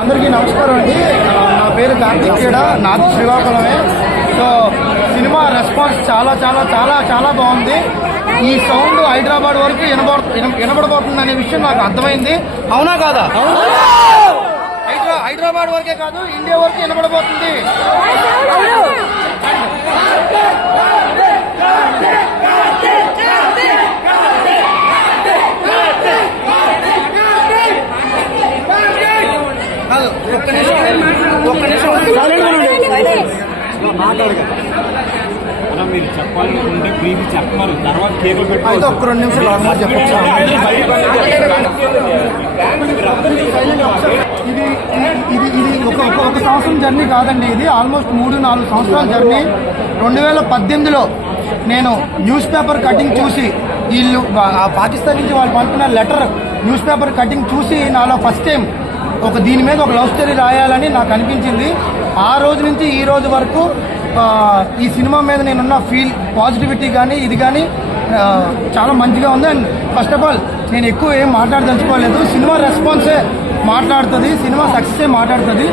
అందరికీ నమస్కారం అండి. నా పేరు కార్తిక్ క్రీడ, నాది శ్రీకాకుళమే. సో సినిమా రెస్పాన్స్ చాలా చాలా చాలా చాలా బాగుంది. ఈ సౌండ్ హైదరాబాద్ వరకు వినబడబోతుంది అనే విషయం నాకు అర్థమైంది. అవునా కాదా? హైదరాబాద్ వరకే కాదు, ఇండియా వరకు వినబడబోతుంది. మీరు చెప్పాలనుకుంటే ప్లీజ్ చెప్పాలి, తర్వాత కేబుల్ అయితే ఒక్క 2 నిమిషాలు ఆల్మోస్ట్ చెప్పచ్చు. ఇది ఒక సంవత్సరం జర్నీ కాదండి. ఇది ఆల్మోస్ట్ 3-4 సంవత్సరాల జర్నీ. 2018లో నేను న్యూస్ పేపర్ కటింగ్ చూసి, వీళ్ళు పాకిస్తాన్ నుంచి వాళ్ళు పంపిన లెటర్ న్యూస్ పేపర్ కటింగ్ చూసి నాలో ఫస్ట్ టైం దీని మీద ఒక లవ్ స్టోరీ రాయాలని నాకు అనిపించింది. ఆ రోజు నుంచి ఈ రోజు వరకు ఈ సినిమా మీద నేనున్న ఫీల్, పాజిటివిటీ కానీ ఇది కానీ చాలా మంచిగా ఉంది. అండ్ ఫస్ట్ ఆఫ్ ఆల్ నేను ఎక్కువ ఏం మాట్లాడదలుచుకోలేదు. సినిమా రెస్పాన్సే మాట్లాడుతుంది, సినిమా సక్సెసే మాట్లాడుతుంది.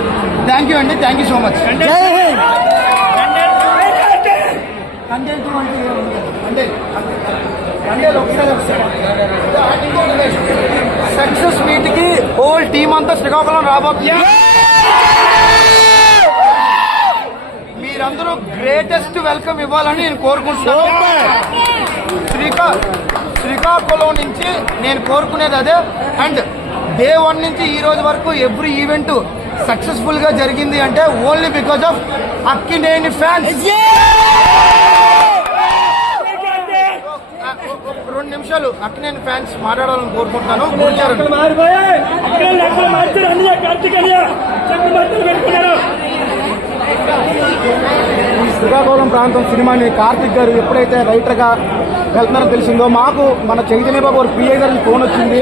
థ్యాంక్ యూ అండి, thank you so much. Success meet కి హోల్ టీమ్ అంతా శ్రీకాకుళం రాబోతుంది. మీరందరూ గ్రేటెస్ట్ వెల్కమ్ ఇవ్వాలని నేను కోరుకుంటున్నాను. శ్రీకాకుళం నుంచి నేను కోరుకునేది అదే. అండ్ డే 1 నుంచి ఈ రోజు వరకు ఎవ్రీ ఈవెంట్ సక్సెస్ఫుల్ గా జరిగింది అంటే only because of Akkineni fans. 2 నిమిషాలు అక్కినేని ఫ్యాన్స్ మాట్లాడాలని కోరుకుంటున్నాను. ఈ శ్రీకాకుళం ప్రాంతం సినిమాని కార్తిక్ గారు ఎప్పుడైతే రైటర్ గా వెళ్తున్నారో తెలిసిందో, మాకు మన చైతన్య బాబు గారు పిఐ గారికి ఫోన్ వచ్చింది.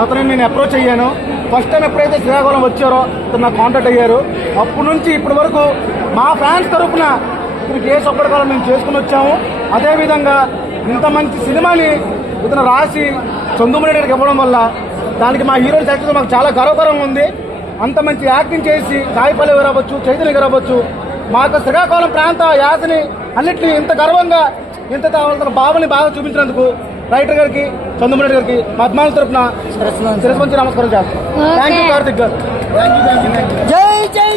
అతను నేను అప్రోచ్ అయ్యాను. ఫస్ట్ టైం ఎప్పుడైతే శ్రీకాకుళం వచ్చారో అతను నాకు కాంటాక్ట్ అయ్యారు. అప్పటి నుంచి ఇప్పటి వరకు మా ఫ్యాన్స్ తరఫున ఇతను కేసు ఒక్కడికాలం మేము చేసుకుని వచ్చాము. అదేవిధంగా ఇంత మంచి సినిమాని ఇతను రాసి చందుమణి గారికి ఇవ్వడం వల్ల దానికి మా హీరో సక్సెస్ మాకు చాలా గర్వకరంగా ఉంది. అంత మంచి యాక్టింగ్ చేసి సాయిపల్లి గారు అవ్వచ్చు, చైతన్య గారు అవ్వచ్చు, మా యొక్క శ్రీకాకుళం ప్రాంత యాసని అన్నింటినీ ఇంత గర్వంగా ఇంత కావాల్సిన భావని బాగా చూపించినందుకు రైటర్ గారికి, చందుమణి గారికి మా అభిమానుల తరఫున శిరస్సు నమస్కారం చేస్తాం. థ్యాంక్ యూ కార్తిక్ గారు. జై జై